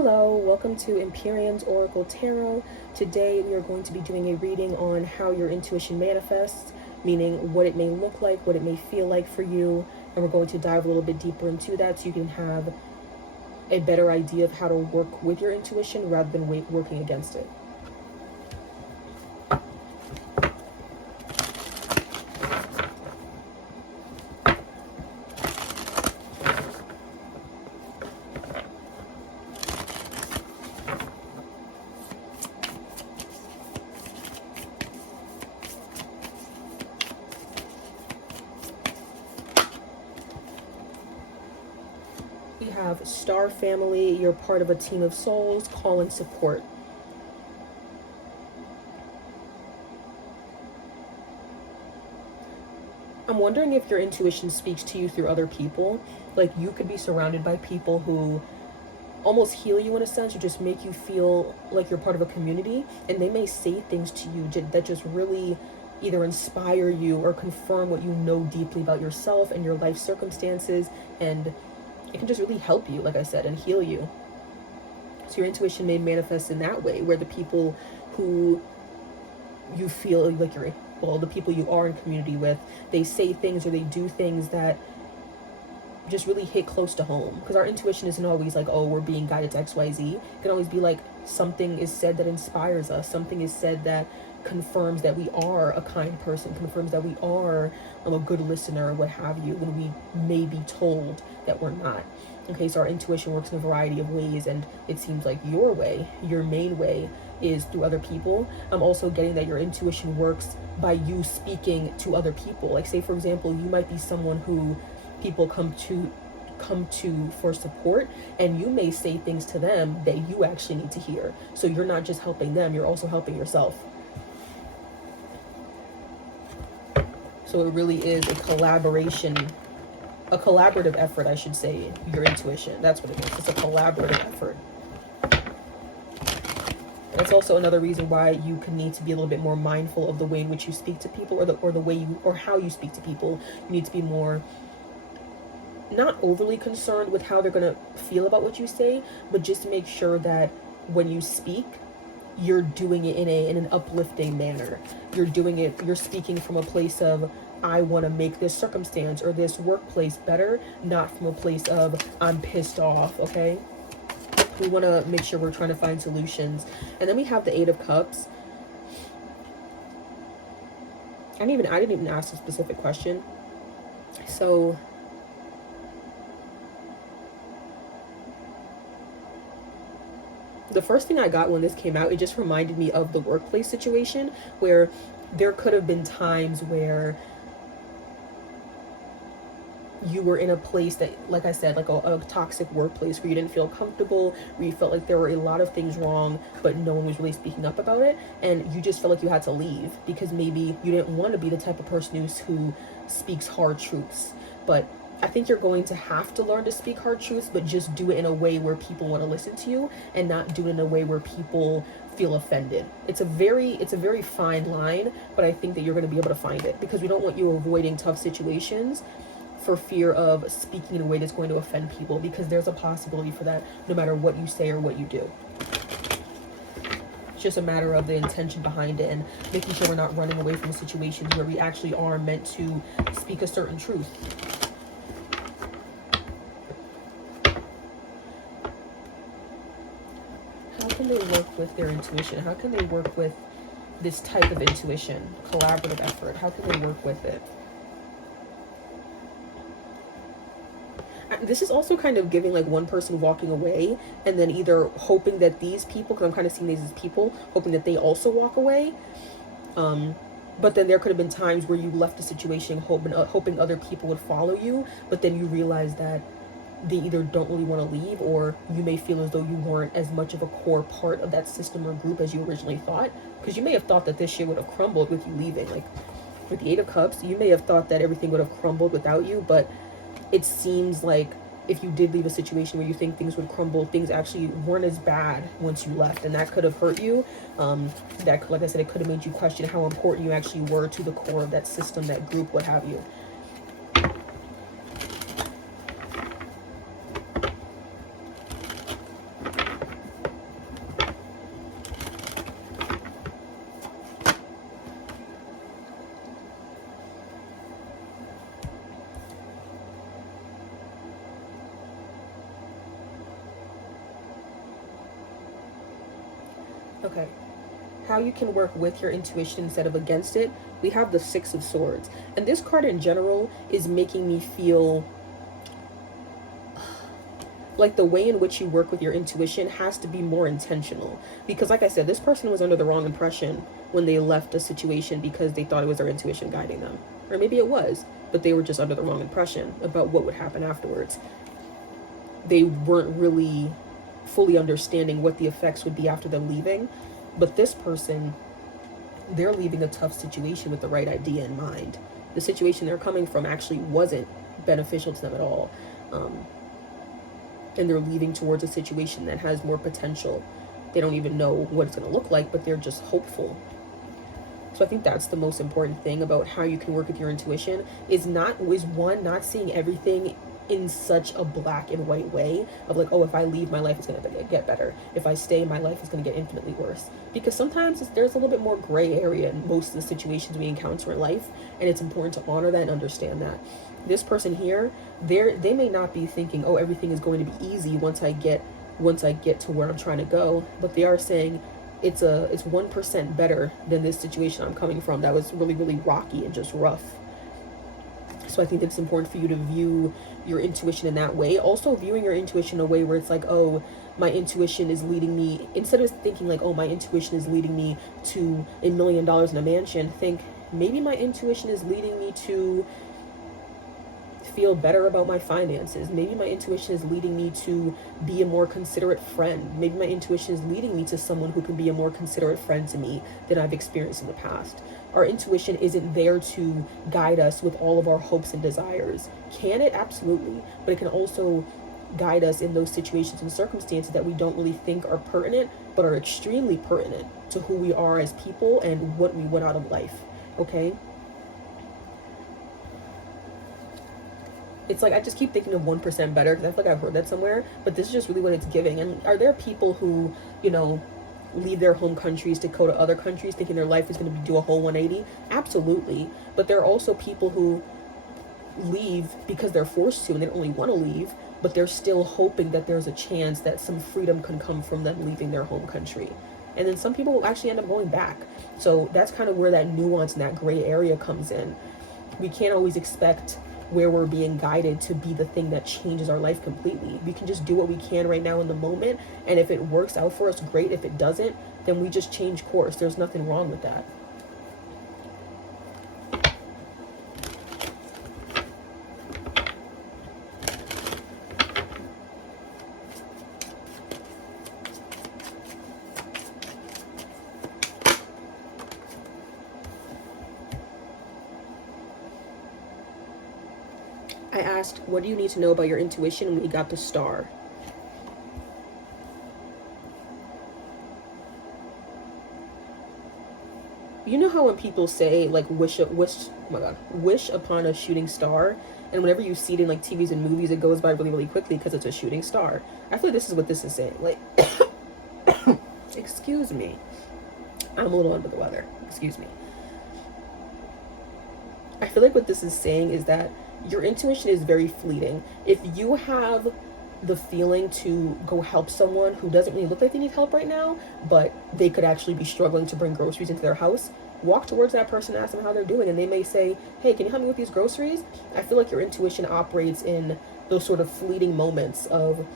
Hello, welcome to Empyrean's Oracle Tarot. Today we are going to be doing a reading on how your intuition manifests, meaning what it may look like, what it may feel like for you, and we're going to dive a little bit deeper into that so you can have a better idea of how to work with your intuition rather than working against it. We have Star Family, you're part of a team of souls, call and support. I'm wondering if your intuition speaks to you through other people. Like, you could be surrounded by people who almost heal you in a sense, or just make you feel like you're part of a community, and they may say things to you that just really either inspire you or confirm what you know deeply about yourself and your life circumstances, and it can just really help you, like I said, and heal you. So your intuition may manifest in that way, where the people who you feel like the people you are in community with, they say things or they do things that just really hit close to home. Because our intuition isn't always like, oh, we're being guided to XYZ. It can always be like something is said that inspires us, something is said that confirms that we are a kind person, confirms that we are a good listener, what have you, when we may be told that we're not. Okay, so our intuition works in a variety of ways, and it seems like your main way is through other people. I'm also getting that your intuition works by you speaking to other people. Like, say for example, you might be someone who people come to for support, and you may say things to them that you actually need to hear. So you're not just helping them, you're also helping yourself. So it really is a collaborative effort, I should say, your intuition. That's what it is. It's a collaborative effort. And it's also another reason why you can need to be a little bit more mindful of the way in which you speak to people, or how you speak to people. You need to be more, not overly concerned with how they're going to feel about what you say, but just make sure that when you speak, you're doing it in an uplifting manner. You're speaking from a place of, I want to make this circumstance or this workplace better, not from a place of, I'm pissed off, okay? We want to make sure we're trying to find solutions. And then we have the Eight of Cups. I didn't even ask a specific question. So the first thing I got when this came out, it just reminded me of the workplace situation, where there could have been times where you were in a place that, like I said, like a toxic workplace, where you didn't feel comfortable, where you felt like there were a lot of things wrong, but no one was really speaking up about it, and you just felt like you had to leave because maybe you didn't want to be the type of person who speaks hard truths. But I think you're going to have to learn to speak hard truths, but just do it in a way where people want to listen to you, and not do it in a way where people feel offended. It's a very fine line, but I think that you're going to be able to find it, because we don't want you avoiding tough situations for fear of speaking in a way that's going to offend people, because there's a possibility for that no matter what you say or what you do. It's just a matter of the intention behind it, and making sure we're not running away from situations where we actually are meant to speak a certain truth. How can they work with their intuition? How can they work with this type of intuition, collaborative effort? How can they work with it? This is also kind of giving like one person walking away, and then either hoping that these people, because I'm kind of seeing these as people, hoping that they also walk away. But then there could have been times where you left a situation hoping other people would follow you, but then you realize that they either don't really want to leave, or you may feel as though you weren't as much of a core part of that system or group as you originally thought, because you may have thought that this shit would have crumbled with you leaving. Like with the Eight of Cups, you may have thought that everything would have crumbled without you, but it seems like if you did leave a situation where you think things would crumble, things actually weren't as bad once you left, and that could have hurt you. That, like I said, it could have made you question how important you actually were to the core of that system, that group, what have you. Okay. How you can work with your intuition instead of against it. We have the Six of Swords. And this card in general is making me feel like the way in which you work with your intuition has to be more intentional. Because like I said, this person was under the wrong impression when they left a situation because they thought it was their intuition guiding them. Or maybe it was, but they were just under the wrong impression about what would happen afterwards. They weren't really fully understanding what the effects would be after them leaving. But this person, they're leaving a tough situation with the right idea in mind. The situation they're coming from actually wasn't beneficial to them at all. And they're leaving towards a situation that has more potential. They don't even know what it's going to look like, but they're just hopeful. So I think that's the most important thing about how you can work with your intuition is one, not seeing everything in such a black and white way of like, oh, if I leave, my life is going to get better. If I stay, my life is going to get infinitely worse. Because sometimes there's a little bit more gray area in most of the situations we encounter in life, and it's important to honor that and understand that. This person here, they may not be thinking, oh, everything is going to be easy once I get to where I'm trying to go, but they are saying it's 1% better than this situation I'm coming from that was really, really rocky and just rough. So I think it's important for you to view your intuition in that way. Also viewing your intuition in a way where it's like, oh, my intuition is leading me, instead of thinking like, oh, my intuition is leading me to $1 million in a mansion, think maybe my intuition is leading me to feel better about my finances. Maybe my intuition is leading me to be a more considerate friend. Maybe my intuition is leading me to someone who can be a more considerate friend to me than I've experienced in the past. Our intuition isn't there to guide us with all of our hopes and desires. Can it? Absolutely. But it can also guide us in those situations and circumstances that we don't really think are pertinent, but are extremely pertinent to who we are as people and what we want out of life. Okay? It's like, I just keep thinking of 1% better because I feel like I've heard that somewhere, but this is just really what it's giving. And are there people who, leave their home countries to go to other countries thinking their life is going to do a whole 180? Absolutely. But there are also people who leave because they're forced to and they don't really want to leave, but they're still hoping that there's a chance that some freedom can come from them leaving their home country. And then some people will actually end up going back. So that's kind of where that nuance and that gray area comes in. We can't always expect where we're being guided to be the thing that changes our life completely. We can just do what we can right now in the moment, and if it works out for us, great. If it doesn't, then we just change course. There's nothing wrong with that. I asked, what do you need to know about your intuition? And we got the Star. You know how when people say like wish upon a shooting star, and whenever you see it in like TVs and movies, it goes by really, really quickly because it's a shooting star. I feel like this is what this is saying. Like, excuse me, I'm a little under the weather. Excuse me. I feel like what this is saying is that your intuition is very fleeting. If you have the feeling to go help someone who doesn't really look like they need help right now, but they could actually be struggling to bring groceries into their house, walk towards that person, ask them how they're doing, and they may say, hey, can you help me with these groceries? I feel like your intuition operates in those sort of fleeting moments of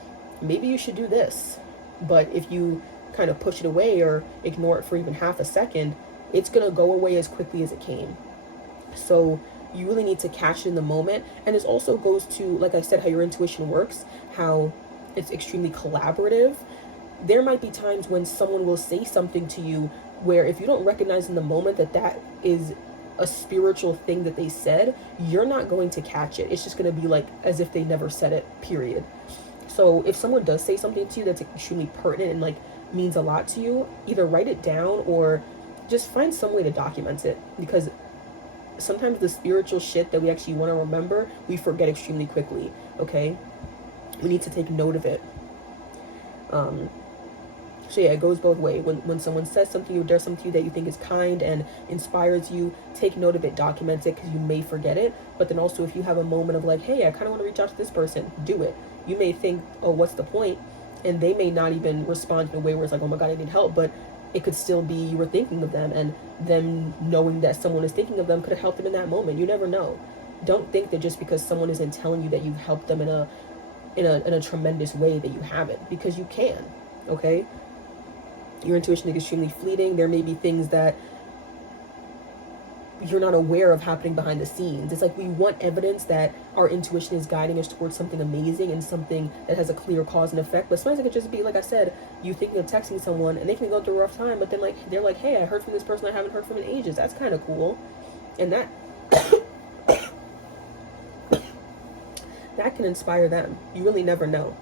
maybe you should do this, but if you kind of push it away or ignore it for even half a second, it's going to go away as quickly as it came. So you really need to catch it in the moment. And this also goes to, like I said, how your intuition works, how it's extremely collaborative. There might be times when someone will say something to you where if you don't recognize in the moment that that is a spiritual thing that they said, you're not going to catch it. It's just going to be like as if they never said it, period. So if someone does say something to you that's extremely pertinent and like means a lot to you, either write it down or just find some way to document it, because sometimes the spiritual shit that we actually want to remember, we forget extremely quickly. Okay, we need to take note of it. So yeah, it goes both ways. When someone says something or does something to you that you think is kind and inspires you, take note of it, document it, because you may forget it. But then also if you have a moment of like, hey, I kind of want to reach out to this person, do it. You may think, oh, what's the point? And they may not even respond in a way where it's like, oh my God, I need help. But it could still be you were thinking of them, and them knowing that someone is thinking of them could have helped them in that moment. You never know. Don't think that just because someone isn't telling you that you've helped them in a tremendous way that you haven't, because you can. Okay, your intuition is extremely fleeting. There may be things that you're not aware of happening behind the scenes. It's like we want evidence that our intuition is guiding us towards something amazing and something that has a clear cause and effect. But sometimes it could just be, like I said, you thinking of texting someone and they can go through a rough time, but then like they're like, hey, I heard from this person I haven't heard from in ages. That's kind of cool. And that that can inspire them. You really never know.